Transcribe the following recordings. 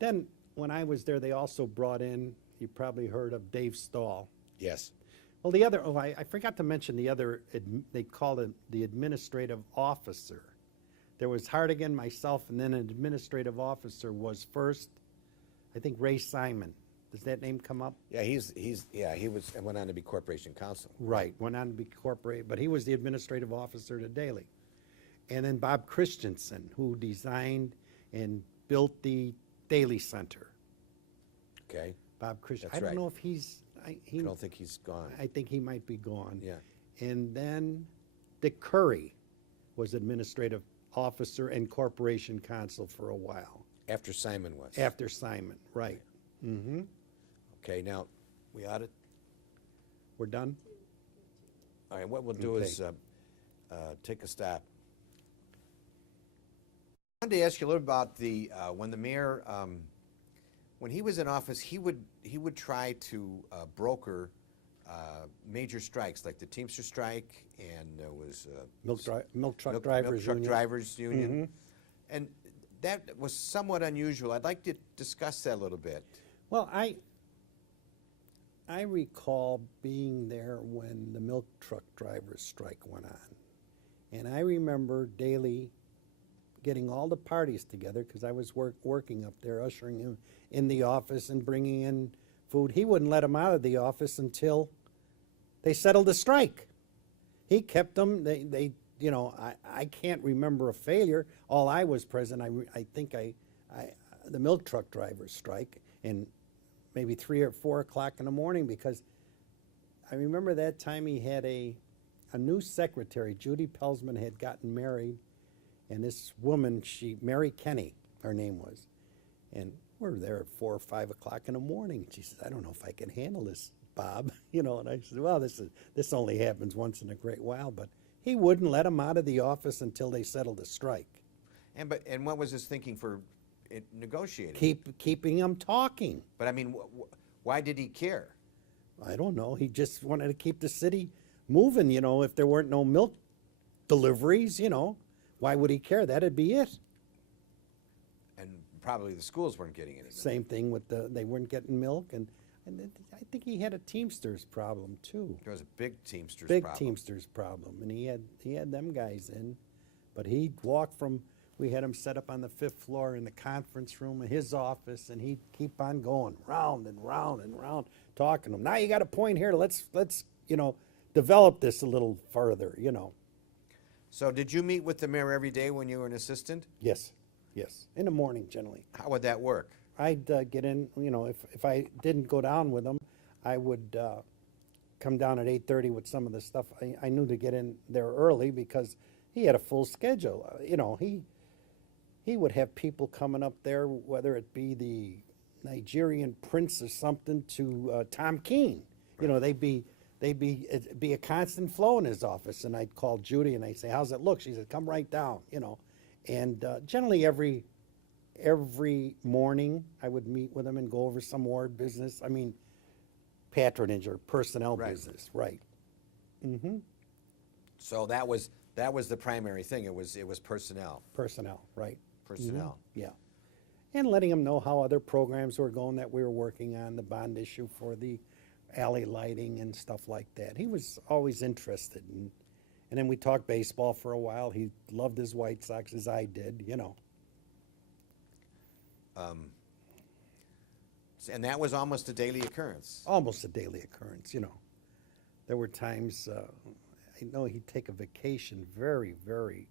Then, when I was there, they also brought in, you probably heard of Dave Stahl. Yes. Well, the other, I forgot to mention the other, they called it the administrative officer. There was Hardigan, myself, and then an administrative officer was first, I think, Ray Simon. Does that name come up? Yeah, he went on to be corporation counsel. Right, went on to be corporate, but he was the administrative officer to Daley. And then Bob Christensen, who designed and built the Daley Center. Okay. Bob Christensen. That's I don't right. know if he's, I don't think he's gone. I think he might be gone. Yeah. And then Dick Curry was administrative officer and corporation counsel for a while. After Simon was. After Simon, right. Mm-hmm. Okay, now, we ought to, We're done? all right, what we'll do Okay. is take a stop. I wanted to ask you a little about the, when the mayor, when he was in office, he would try to broker major strikes, like the Teamster strike, and there was Milk truck drivers Truck union. Drivers Union. And that was somewhat unusual. I'd like to discuss that a little bit. Well, I recall being there when the milk truck drivers strike went on. And I remember Daley getting all the parties together, because I was working up there, ushering him in the office and bringing in food. He wouldn't let them out of the office until they settled the strike. He kept them, they you know, I can't remember a failure. All I was present, I think the milk truck drivers strike, and maybe 3 or 4 o'clock in the morning, because I remember that time he had a new secretary. Judy Pelsman had gotten married, and this woman, Mary Kenny, her name was, and we're there at 4 or 5 o'clock in the morning. She says, "I don't know if I can handle this, Bob," you know. And I said, "Well, this only happens once in a great while," but he wouldn't let them out of the office until they settled the strike. And what was his thinking for negotiating? Keeping them talking. But I mean, why did he care? I don't know. He just wanted to keep the city moving, you know. If there weren't no milk deliveries, you know, why would he care? That'd be it. And probably the schools weren't getting any milk. Same thing with they weren't getting milk, and I think he had a Teamsters problem too. There was a big Teamsters Big problem. Teamsters problem, and he had them guys in, but he'd walk from. We had him set up on the 5th floor in the conference room of his office, and he'd keep on going round and round and round, talking to them. Now you got a point here. Let's you know, develop this a little further. You know. So did you meet with the mayor every day when you were an assistant? Yes, in the morning generally. How would that work? I'd get in, you know, if I didn't go down with him, I would come down at 8:30 with some of the stuff. I knew to get in there early because he had a full schedule. You know, he would have people coming up there, whether it be the Nigerian prince or something to Tom Keene. You know, it'd be a constant flow in his office, and I'd call Judy and I'd say, "How's it look?" She said, "Come right down," you know. And generally every morning I would meet with him and go over some ward business. I mean, patronage or personnel business, right? Mm-hmm. So that was the primary thing. It was personnel. Personnel, right? Personnel. Mm-hmm. Yeah. And letting him know how other programs were going that we were working on, the bond issue for the alley lighting and stuff like that. He was always interested. And then we talked baseball for a while. He loved his White Sox as I did, you know. And that was almost a daily occurrence. Almost a daily occurrence, you know. There were times, I know he'd take a vacation very, very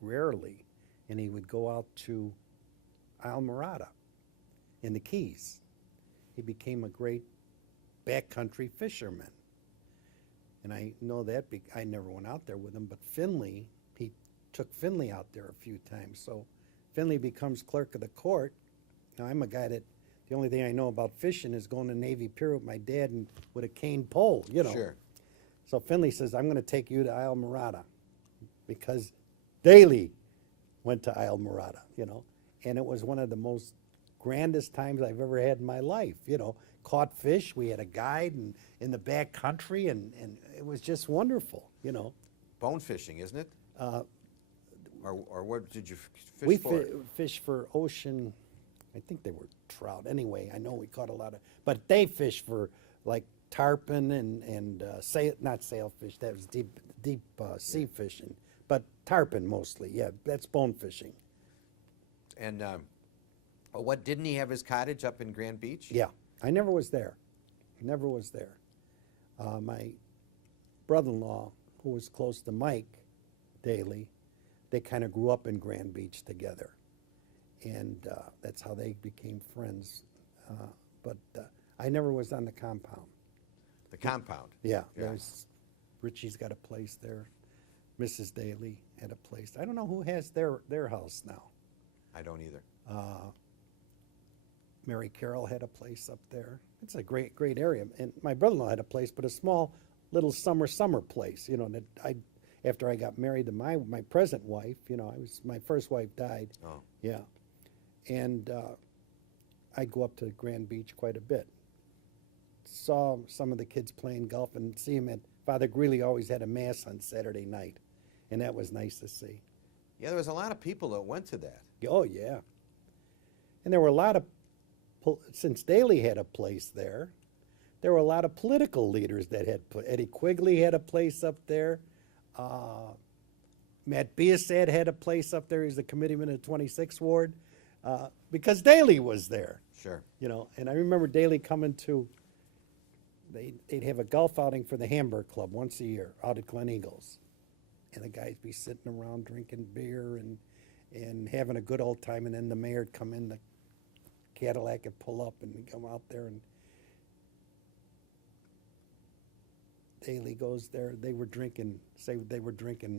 rarely, and he would go out to Islamorada in the Keys. He became a great backcountry fisherman. And I know that, I never went out there with him, but Finley, he took Finley out there a few times. So Finley becomes clerk of the court. Now, I'm a guy that, the only thing I know about fishing is going to Navy Pier with my dad and with a cane pole, you know. Sure. So Finley says, "I'm going to take you to Islamorada," because Daley went to Islamorada, you know. And it was one of the most grandest times I've ever had in my life, you know. Caught fish, we had a guide and in the back country, and it was just wonderful, you know. Bone fishing, isn't it? Or what did you fish We for? fished for ocean I think they were trout. Anyway, I know we caught a lot of, but they fish for like tarpon and not sailfish. That was deep sea fishing, but tarpon mostly. Yeah, that's bone fishing. And what, didn't he have his cottage up in Grand Beach? Yeah, I never was there. Never was there. My brother-in-law, who was close to Mike Daley, they kind of grew up in Grand Beach together, and that's how they became friends. But I never was on the compound. The compound? Yeah, Yeah. there's Richie's got a place there. Mrs. Daley had a place. I don't know who has their house now. I don't either. Mary Carroll had a place up there. It's a great area. And my brother-in-law had a place, but a small little summer place. You know, that after I got married to my present wife, you know, my first wife died. Oh. Yeah, and I'd go up to Grand Beach quite a bit. Saw some of the kids playing golf and see him at Father Greeley always had a mass on Saturday night, and that was nice to see. Yeah, there was a lot of people that went to that. Oh yeah, and there were a lot of since Daley had a place there were a lot of political leaders that had Eddie Quigley had a place up there. Matt Biasad had a place up there. He's the committeeman of the 26th Ward because Daley was there. Sure. You know, and I remember Daley coming to. They'd have a golf outing for the Hamburg Club once a year out at Glen Eagles, and the guys be sitting around drinking beer and having a good old time, and then the mayor'd come in the Cadillac and pull up and come out there, and Daley goes there. They were drinking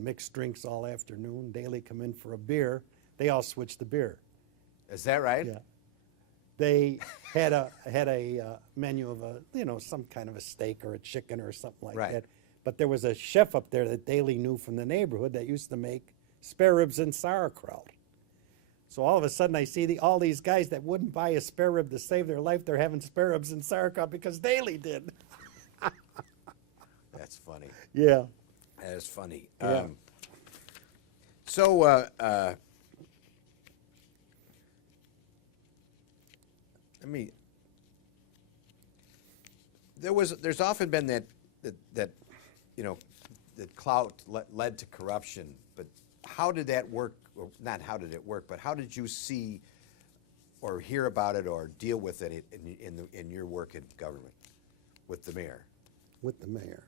mixed drinks all afternoon. Daley come in for a beer. They all switched the beer. Is that right? Yeah. They had a menu of some kind of a steak or a chicken or something like Right. that. But there was a chef up there that Daley knew from the neighborhood that used to make spare ribs and sauerkraut. So all of a sudden I see all these guys that wouldn't buy a spare rib to save their life, they're having spare ribs and sauerkraut because Daley did. That's funny. Yeah. That is funny. Yeah. There's often been that clout led to corruption, but how did that work? Or not how did it work, but how did you see or hear about it or deal with it in your work in government with the mayor? With the mayor.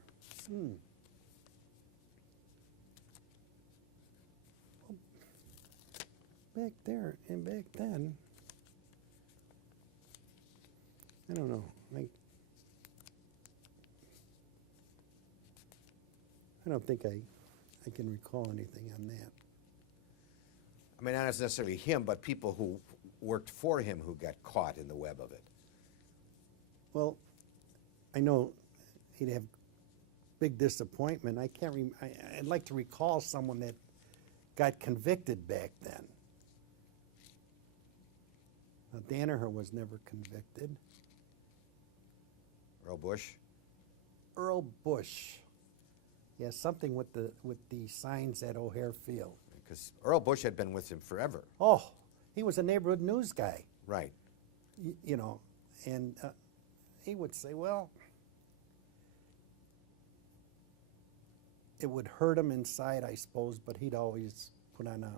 Back there and back then, I don't know. I don't think I can recall anything on that. I mean, not necessarily him, but people who worked for him who got caught in the web of it. Well, I know he'd have big disappointment. I'd like to recall someone that got convicted back then. Danaher was never convicted. Earl Bush? Earl Bush. Yeah, something with the signs at O'Hare Field. Because Earl Bush had been with him forever. Oh, he was a neighborhood news guy. Right. And he would say, well, it would hurt him inside, I suppose, but he'd always put on a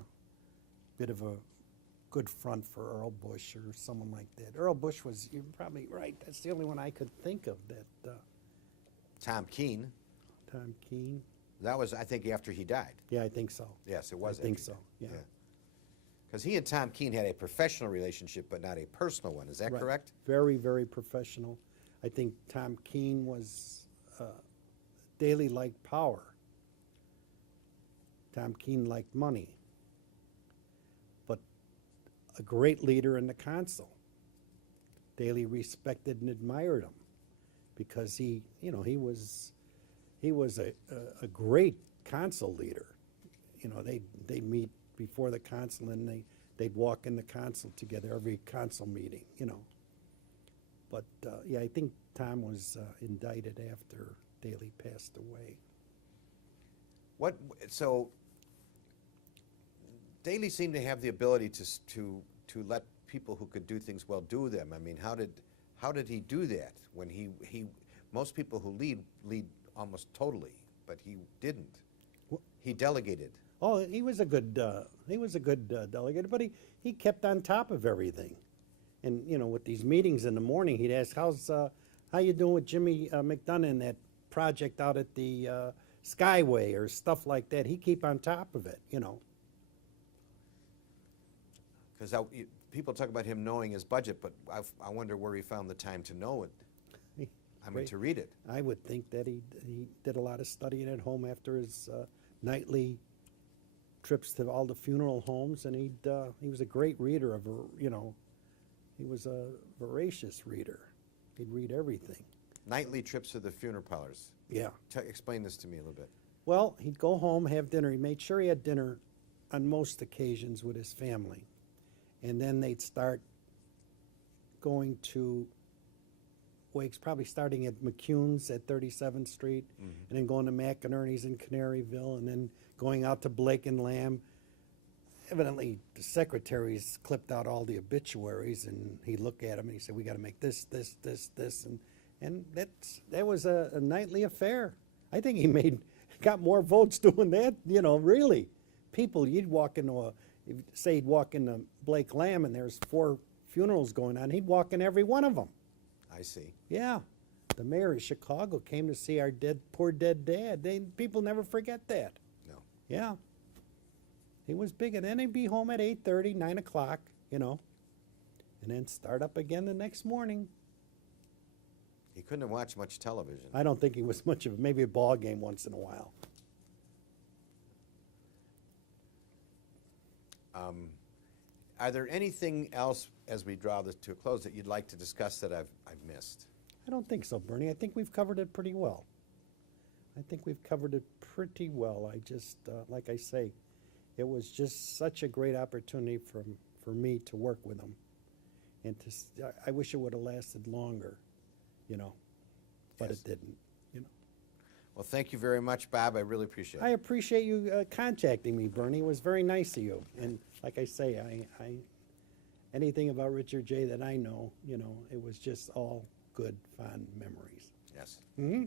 bit of a good front for Earl Bush or someone like that. Earl Bush was, you're probably right, that's the only one I could think of that. Tom Keene. Tom Keene. That was, I think, after he died. Yeah, I think so. Yes, it was. I think so, yeah. Because he and Tom Keene had a professional relationship, but not a personal one. Is that Right. correct? Very, very professional. I think Tom Keene was, Daley liked power. Tom Keene liked money. But a great leader in the council. Daley respected and admired him because he was a great council leader. You know, they'd meet before the council and they'd walk in the council together every council meeting, you know. But yeah, I think Tom was indicted after Daley passed away. So Daley seemed to have the ability to let people who could do things well do them. I mean, how did he do that when most people who lead almost totally, but he didn't. He delegated. Oh, he was a good delegate, but he kept on top of everything. And, you know, with these meetings in the morning, he'd ask, how you doing with Jimmy McDonough in that project out at the Skyway or stuff like that? He'd keep on top of it, you know. Because people talk about him knowing his budget, but I wonder where he found the time to know it. I mean, to read it. I would think that he did a lot of studying at home after his nightly trips to all the funeral homes, and he was a great reader of, you know, he was a voracious reader. He'd read everything. Nightly trips to the funeral parlors. Yeah. Explain this to me a little bit. Well, he'd go home, have dinner. He made sure he had dinner on most occasions with his family. And then they'd start going to wakes, probably starting at McCune's at 37th Street, and then going to McInerney's in Canaryville, and then going out to Blake and Lamb. Evidently, the secretaries clipped out all the obituaries, and he'd look at them and he said, "We got to make this, and that was a nightly affair. I think he got more votes doing that. You know, really, people. You'd walk into he'd walk into Blake Lamb, and there's 4 funerals going on. He'd walk in every one of them. I see. Yeah, the mayor of Chicago came to see our poor dead dad. People never forget that. No. Yeah. He was big, and then he'd be home at 8:30, 9 o'clock, you know, and then start up again the next morning. He couldn't have watched much television. I don't think he was much of maybe a ball game once in a while. Are there anything else as we draw this to a close that you'd like to discuss that I've missed? I don't think so, Bernie. I think we've covered it pretty well. I just, like I say, it was just such a great opportunity for me to work with him. And I wish it would have lasted longer, you know, but Yes. it didn't, you know. Well, thank you very much, Bob. I really appreciate I it. appreciate you contacting me, Bernie. It was very nice of you. And like I say, I anything about Richard J. that I know, you know, it was just all good, fond memories. Yes. Mm-hmm.